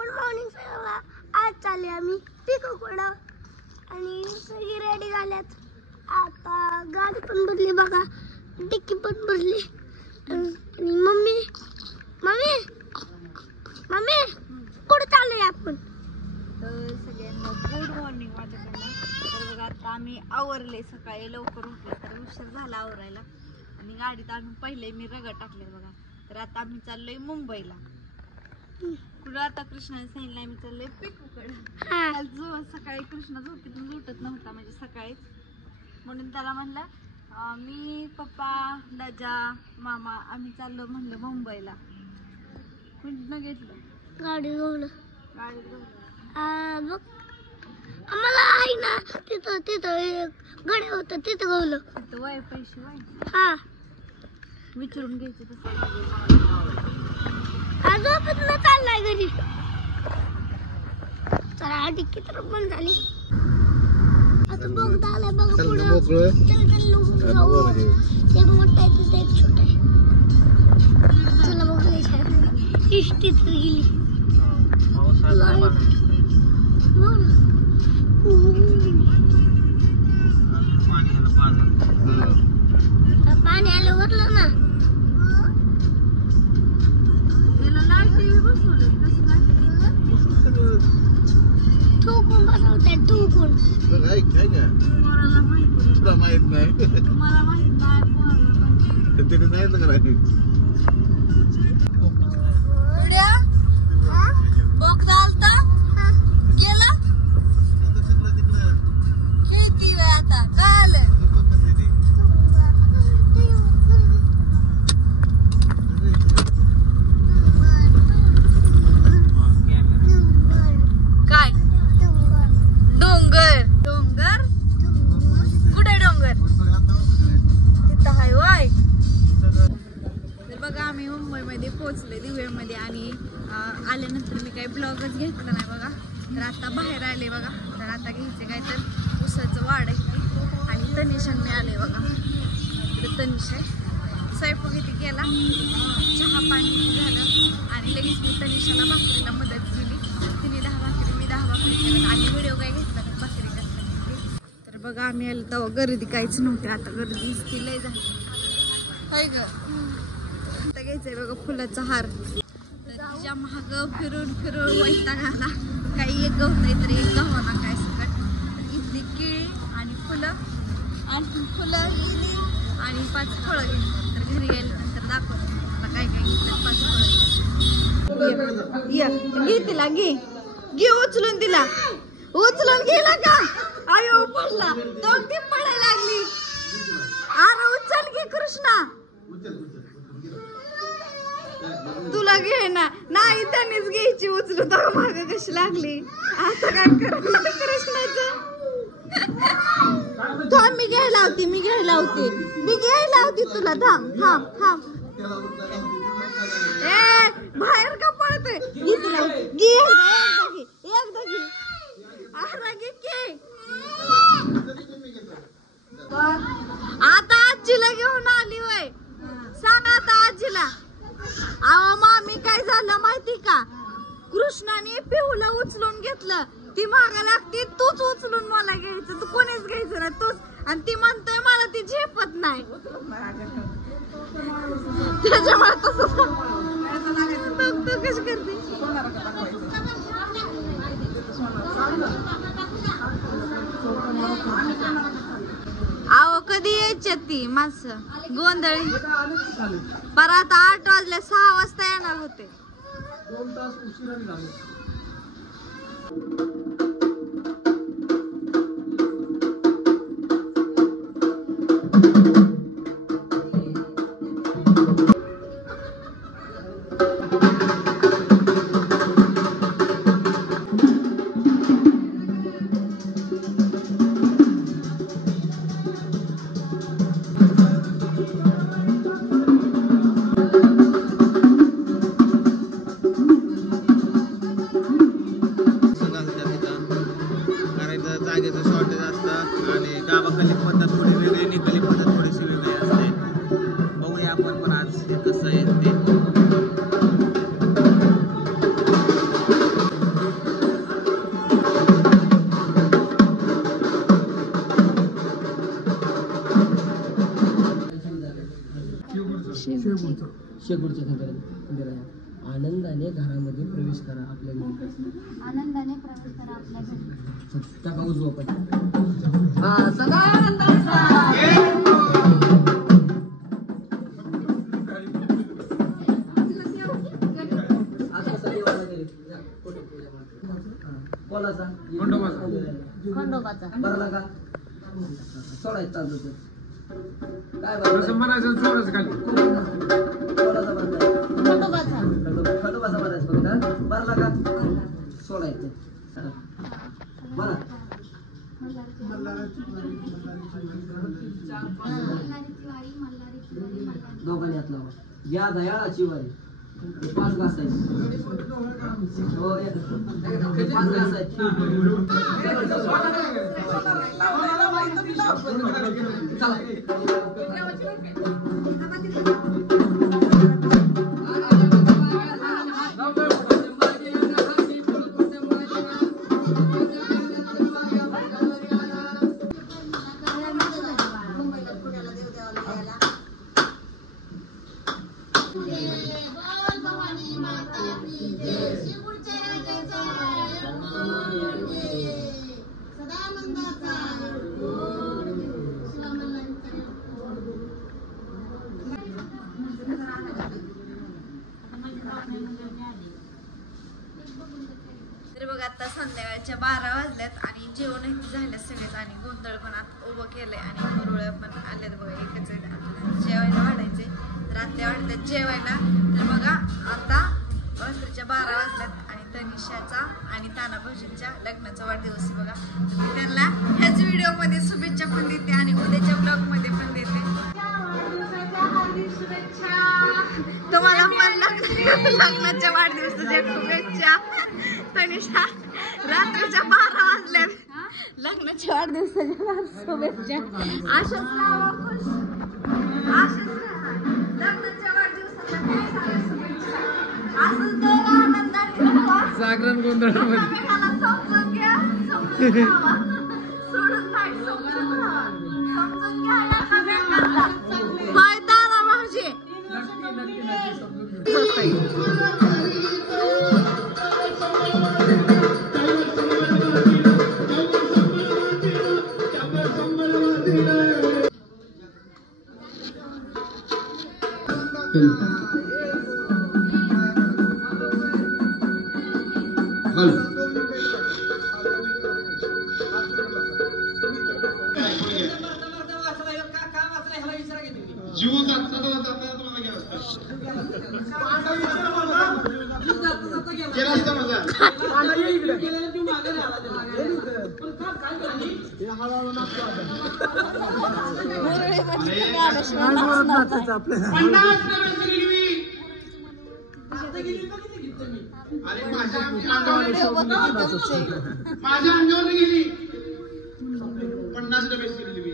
Good morning सगळ्यांना. आज चालले आम्ही पिकोकडं आणि सगळी रेडी झाल्यात. आता गाडी पण भरली बघा, डिक्की पण भरली. आणि मम्मी मम्मी मम्मी कुठे चाललोय आपण? तर सगळ्यांना गुड मॉर्निंग माझ्याकडनं. तर बघा आता आम्ही आवरले, सकाळी लवकर उठले तर उशीर झाला आवरायला आणि गाडीत आम्ही पहिले मी रगड टाकले बघा. तर आता आम्ही चाललोय मुंबईला. कुठं आता कृष्णाने सांगितलं आम्ही चाललोय पिकूकडे. जो सकाळी कृष्णा झोपेतून उठत नव्हता म्हणजे सकाळीच, म्हणून त्याला म्हणलं मी पप्पा दादा मामा आम्ही चाललो म्हणलं मुंबईला. कुठनं घेतलं? गाडी घेऊन. गाडी घेऊन बघ आम्हाला आहे ना तिथं तिथं एक गडे होतं तिथं गवलं. तिथं वय पैसे वय हा विचारून घ्यायचे तसं. आज झोपेतून चाललाय घरी. चला डिक्की तर बंद झाली. आता बघ झालंय बघ पुढं. चल चल जाऊ. एक मोठा आहे तिथं एक छोटा आहे. चला बघ इष्टी तर गेली. पाणी आलं वरलं ना. ठोकून बसवताय ठोकून. माहित नाही मला माहित नाही. उड्या बोगदा आलता गेला किती वेळ आता काल. काय डोंगर? डोंगर कुठे डोंगर? तिथं हाय वय. तर बघा आम्ही मुंबईमध्ये पोहोचले दिव्यामध्ये आणि आल्यानंतर मी काही ब्लॉगच घेतला नाही बघा. तर आता बाहेर आले बघा. तर आता घ्यायचे काय तर उसाचं वाढ आहे आणि तनिषण मिळाले बघा. इकडे तनिष आहे. स्वयंपाक इथे केला, चहा पाणी झालं आणि लगेच मी तनिषाला भाकरीला मदत केली. तिने 10 भाकरी मी 10 भाकरी केलं आणि व्हिडिओ काय घेतला भाकरी करता. तर बघा आम्ही आलो तेव्हा गर्दी काहीच नव्हती. आता गर्दी ती लय झाली हाय ग. आता घ्यायचंय बघा फुलाचा हार. तर तिच्या महाग फिरून फिरून वैताग आला. काही एक गवत नाही तर एक गव्हाना काय सकट. इथली केळी आणि फुलं आणि फुलं लिहिली आणि 5 फळं घेतली. तर घरी गेल्यानंतर दाखवतो मला काय काय घेतलं. 5 फळं घे तिला, घे उचलून तिला, उचलून गेला का? आयो पडला तो ती पडायला लागली. अरे उचल घे कृष्णा, तुला घे ना. नाही त्यांनीच घ्यायची उचलून तर माग कशी लागली. आता काय करणार कृष्णाचं? थांब मी घ्यायला होती मी घ्यायला होती तुला. थांब थांब थांब. ए बाहेर का पळते? एकदा घे. अरे घे की. आता आजीला घेऊन आली वय. सांग आता आजीला. अहो मामी काय झालं माहिती का? कृष्णाने पिहूला उचलून घेतलं. ती मागा लागते तूच उचलून मला घ्यायचं. तू कोणीच घ्यायचं ना तूच. आणि ती म्हणतोय मला ती झेपत नाही. त्याच्यामुळे तसं तू कशी करते? अहो कधी यायच्यात ती माणसं गोंधळी. परत 8 वाजले 6 वाजता येणार होते. 2 तास उशिराने झाले. शेपूटच्या खांद्याला आनंदाने घरामध्ये प्रवेश करा आपल्या घरी. आनंदाने प्रवेश करा आपल्या घरी. टाका उजवा पण. हा सदा आनंदाचा. कोणाचा? खंडोबाचा. बरला का सोडायचं चालू होतं. काय कसं म्हणायचं सोडायचं खाली. कोणाचा बरला? खंडोबाचा. खंडोबाचा बरायचं फक्त. बरला का सोडायचं. बरं दोघांनी हात लावा. या दयाळाची वारी. 5 घास आहेत. हो, या. 5 घास आहेत. तर बघा आता संध्याकाळच्या 12 वाजल्यात आणि जेवण झालं सगळेच आणि गोंधळ पण आता उभं केलंय आणि मुरळ्या पण आल्यात बघा. एकच आहेत. आता जेवायला वाढायचे तर आत्या वाढतात जेवायला. तर बघा आता रात्रीच्या 12 वाजल्यात आणि तनिषाचा आणि ताना भाऊजींच्या लग्नाचा वाढदिवस आहे बघा. तर मी त्यांना ह्याच व्हिडिओमध्ये शुभेच्छा पण देते आणि उद्याच्या ब्लॉगमध्ये पण देते. तुम्हाला पण लग्नाच्या वाढदिवसाच्या शुभेच्छा. तनिषा रात्रीच्या 12 वाजल्यात लग्नाच्या वाढदिवसाच्या शुभेच्छा. अशाच राहा खुश. अशाच राहा. लग्नाच्या वाढदिवसाच्या खूप साऱ्या शुभेच्छा. असंच तर आनंदाने राहा. जागरण गोंधळामध्ये एकमेकाला समजून घ्या. समजून राहावा. सोडून नाही समजून राहावा. समजून घ्या एकमेकांना. होय तारा भाऊजी. जीव जाता तुम्हाला गेला असता माझा. माझ्या अंगावर गेली 50 डबे केलेली मी.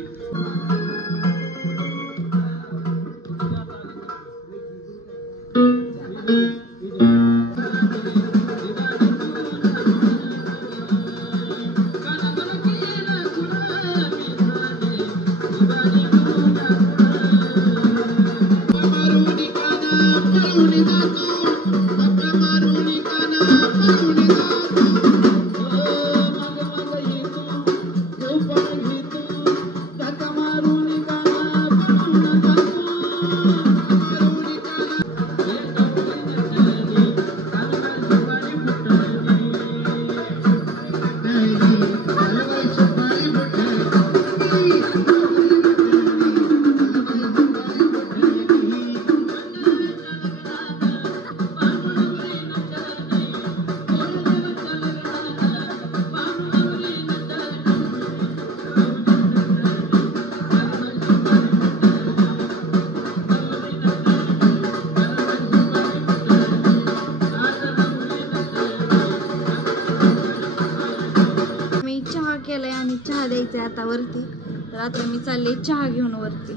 चहा केलाय आणि चहा द्यायचंय आता वरती. तर आता मी चालले चहा घेऊन वरती.